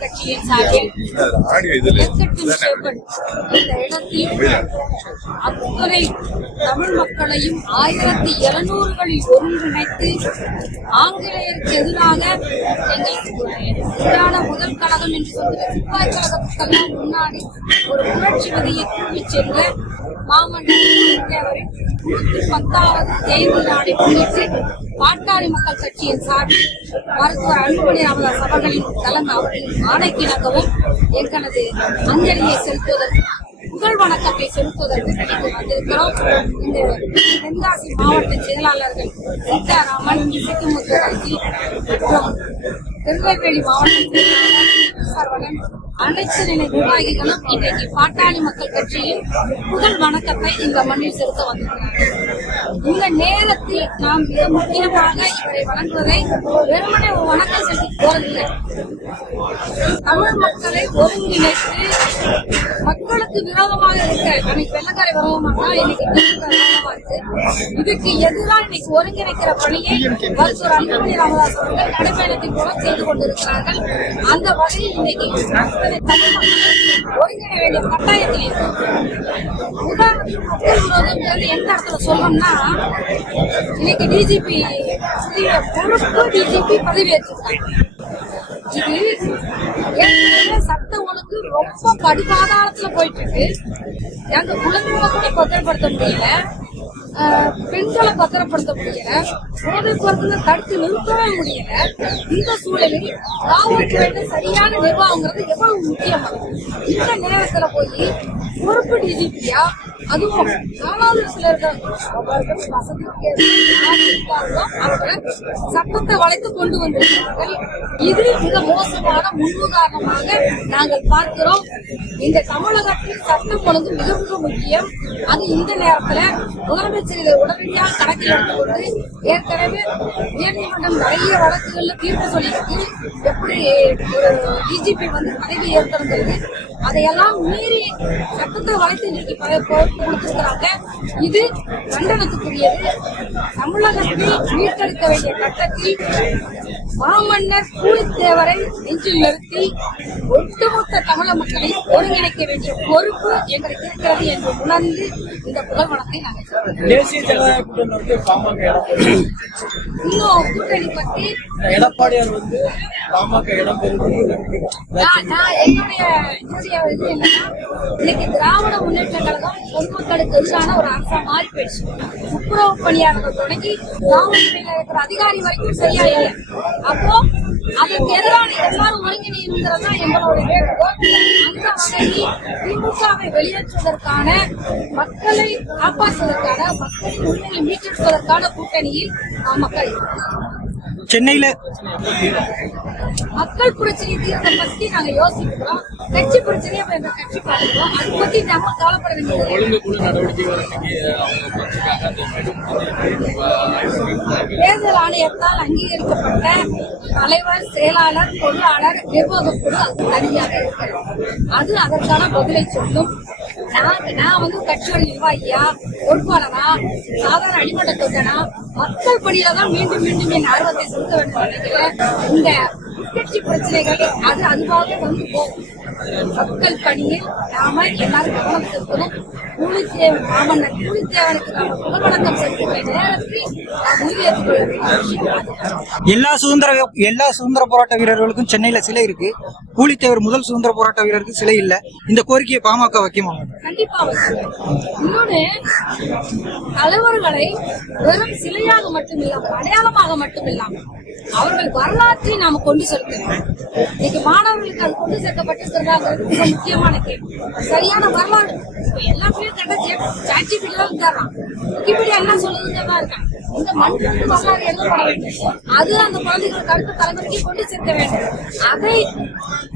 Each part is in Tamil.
கட்சியின் சார்பில் இந்த இடத்தில் அத்துணை தமிழ் மக்களையும் ஆயிரத்தி எழுநூறுகளில் ஒருங்கிணைத்து ஆங்கிலேயருக்கு எதிராக எங்களுக்கு எதிரான முதல் கழகம் என்று சொல்கிற சிப்பாய் கழகத்துக்கெல்லாம் முன்னாடி ஒரு புரட்சி விதியை திரும்பிச் சென்ற மாமன்னர் பத்தாவது ஜெயந்தி நாளை முன்னிட்டு பாட்டாளி மக்கள் கட்சியின் சார்பில் மருத்துவர் அன்புமணி ராமதாஸ் அவர்களின் தலைமை அவர்களின் ஆணைக்கிணக்கவும் எங்களது அஞ்சலியை செலுத்துவதற்கு புகழ் வணக்கத்தை செலுத்துவதற்கு இங்கு வந்திருக்கிறோம். இந்த தென்காசி மாவட்ட செயலாளர்கள் சீதாராமன் சிக்கிமுத்து மற்றும் திருநெல்வேலி மாவட்ட செயலாளர் சரவணன் அனைத்து நிலை நிர்வாகிகளும் இன்றைக்கு பாட்டாளி மக்கள் கட்சியின் முதல் வணக்கத்தை இந்த மண்ணில் செலுத்த வந்திருக்கிறார்கள். இந்த நேரத்தில் நாம் மிக முக்கியமாக இவரை வணங்குவதை வெறுமனே வணக்கம் செலுத்தி போவதில்லை. தமிழ் மக்களை ஒருங்கிணைத்து மக்களுக்கு விரோதமாக இருக்க. அன்னைக்கு வெள்ளக்காரை விரோதமாக இன்னைக்கு விரோதமா இருக்கு? இதுக்கு எதிராக இன்னைக்கு ஒருங்கிணைக்கிற பணியை மருத்துவர் அன்புமணி ராமதாஸ் அவர்கள் நடைபயணத்தின் மூலம் செய்து கொண்டிருக்கிறார்கள். அந்த வகையில் இன்னைக்கு அத்தனை ஒருங்கிணை வேண்டிய கட்டாயத்தில் உதாரணத்துக்கு எந்த இடத்துல சொல்லணும்னா இன்னைக்கு டிஜிபி பொறுப்பு டிஜிபி பதவியேற்றிருக்காங்க இது ரொம்ப படுபாதாளத்துல போயிட்டு இருக்கு. எங்க குழந்தைகளை கூட பத்திரப்படுத்த முடியல. பெண்களை பத்திரப்படுத்த முடியல போதை பொருட்களை தடுத்து நிறுத்தவே முடியல. இந்த சூழலில் காவல்துறையில சரியான நிர்வாகங்கிறது எவ்வளவு முக்கியமானது இந்த நேரத்துல போய் பொறுப்பு டிஜிபியா அதுவும் நாலாவது சிலர் சட்டத்தை வளைத்து கொண்டு வந்திருக்கிறார்கள். இது மிக மோசமான முன்னுதாரணமாக நாங்கள் பார்க்கிறோம். இந்த தமிழகத்தில் சட்டம் ஒழுங்கு மிக மிக முக்கியம். அது இந்த நேரத்துல முதலமைச்சர் இதை உடனடியாக கணக்கில் எடுத்துக்கொண்டு ஏற்கனவே உயர்நீதிமன்றம் நிறைய வழக்குகள்ல தீர்ப்பு சொல்லியிருக்கு எப்படி ஒரு டிஜிபி வந்து பதவி ஏற்கிறது அதையெல்லாம் மீறி சட்டத்தை வளைத்து நீக்கி கொடுத்திருக்கிறாங்க இது கண்டனத்துக்குரியது தமிழகத்தில் மீட்டெடுக்க வேண்டிய கட்டத்தில் மாமன்னர் கூலித்தேவரை நெஞ்சில் நிறுத்தி ஒட்டுமொத்த தமிழக மக்களை ஒருங்கிணைக்க வேண்டிய பொறுப்பு எங்களுக்கு இருக்கிறது என்று உணர்ந்து இந்த புகழ் வணக்கத்தை நாங்கள் சொல்றோம். தேசிய ஜனநாயக கூட்டணி வந்து பாமக பற்றி எடப்பாடியார் வந்து பாமக இடம் இன்னைக்கு திராவிட முன்னேற்ற கழகம் பொதுமக்களுக்கு எதிரான ஒரு அரசா மாறி போயிடுச்சு. துப்புரவு பணியாளர்கள் தொடங்கி காவல்துறையில இருக்கிற அதிகாரி வரைக்கும் சரியா இல்லை அப்போ அதற்கு எதிரான எல்லாரும் ஒருங்கிணைங்கிறது தான் எங்களுடைய வேண்டுகோள். திமுகவை வெளியேற்றுவதற்கான மக்களை காப்பாற்றுவதற்கான மக்களின் உரிமையை மீட்டெடுப்பதற்கான கூட்டணியில் நாம் மக்கள் இருக்கிறோம். சென்னையில மக்கள் பிரச்சனை தீர்வை பத்தி நாங்க யோசிக்கிறோம். கட்சி பிரச்சனையை எங்க கட்சி பார்க்கிறோம். அதை பத்தி நம்ம கவலைப்பட வேண்டியது ஒழுங்கு குழு தேர்தல் ஆணையத்தால் அங்கீகரிக்கப்பட்ட தலைவர் செயலாளர் பொருளாளர் நிர்வாக குழு அது தனியாக இருக்கிறது. அது அதற்கான பதிலை சொல்லும். நான் நான் வந்து கட்சியோட நிர்வாகியா பொறுப்பாளனா சாதாரண அடிமட்ட தொண்டனா? மக்கள் பணியில தான் மீண்டும் மீண்டும் என் ஆர்வத்தை செலுத்த வேண்டும் நினைக்கிறேன் இந்த உட்கட்சி பிரச்சனைகள் அது அதுவாக வந்து போகும். மக்கள் பணியில் நாம எல்லாரும் கவனம் செலுத்தணும் கூலித்தேவன் மாமன்னர் கூலித்தேவனுக்கு நாம கொள்ள வேண்டிய விஷயம் அதுதான். எல்லா சுதந்திர எல்லா சுதந்திர போராட்ட வீரர்களுக்கும் சென்னையில சிலை இருக்கு பூலித்தேவர் முதல் சுதந்திர போராட்ட வீரருக்கு சிலை இல்ல இந்த கோரிக்கையை பாமக வைக்குமா கண்டிப்பா. இன்னொன்னு தலைவர்களை வெறும் சிலையாக மட்டும் இல்லாமல் அடையாளமாக மட்டும் இல்லாமல் அவர்கள் வரலாற்றை நாம கொண்டு செலுத்தணும் இன்னைக்கு மாணவர்களுக்கு அது கொண்டு சேர்க்கப்பட்டிருக்கிறதாங்கிறது ரொம்ப முக்கியமான கேள்வி. சரியான வரலாறு. இப்ப எல்லா சாட்சி தான் தரலாம் விக்கிபீடியா என்ன தான் இருக்காங்க இந்த மண்ணுக்கு வரலாறு எழுதப்பட வேண்டும் அது அந்த குழந்தைகளுக்கு அடுத்த தலைமுறைக்கு கொண்டு சேர்க்க வேண்டும். அதை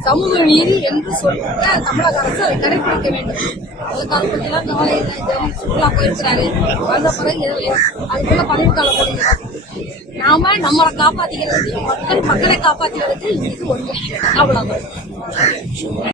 சமூக நீதி என்று சொல்கிற தமிழக அரசு அதை கடைபிடிக்க வேண்டும். அதுக்கு அதை பத்தி கவலை இது சுற்றுலா போயிருக்கிறாரு. வந்த பிறகு இது- அதுக்குள்ள பதவி காலம் முடிஞ்சிடும் நாம நம்மளை காப்பாத்திக்கிறது மக்கள் மக்களை காப்பாத்துறதுக்கு இது ஒண்ணு. அவ்வளவுதான்.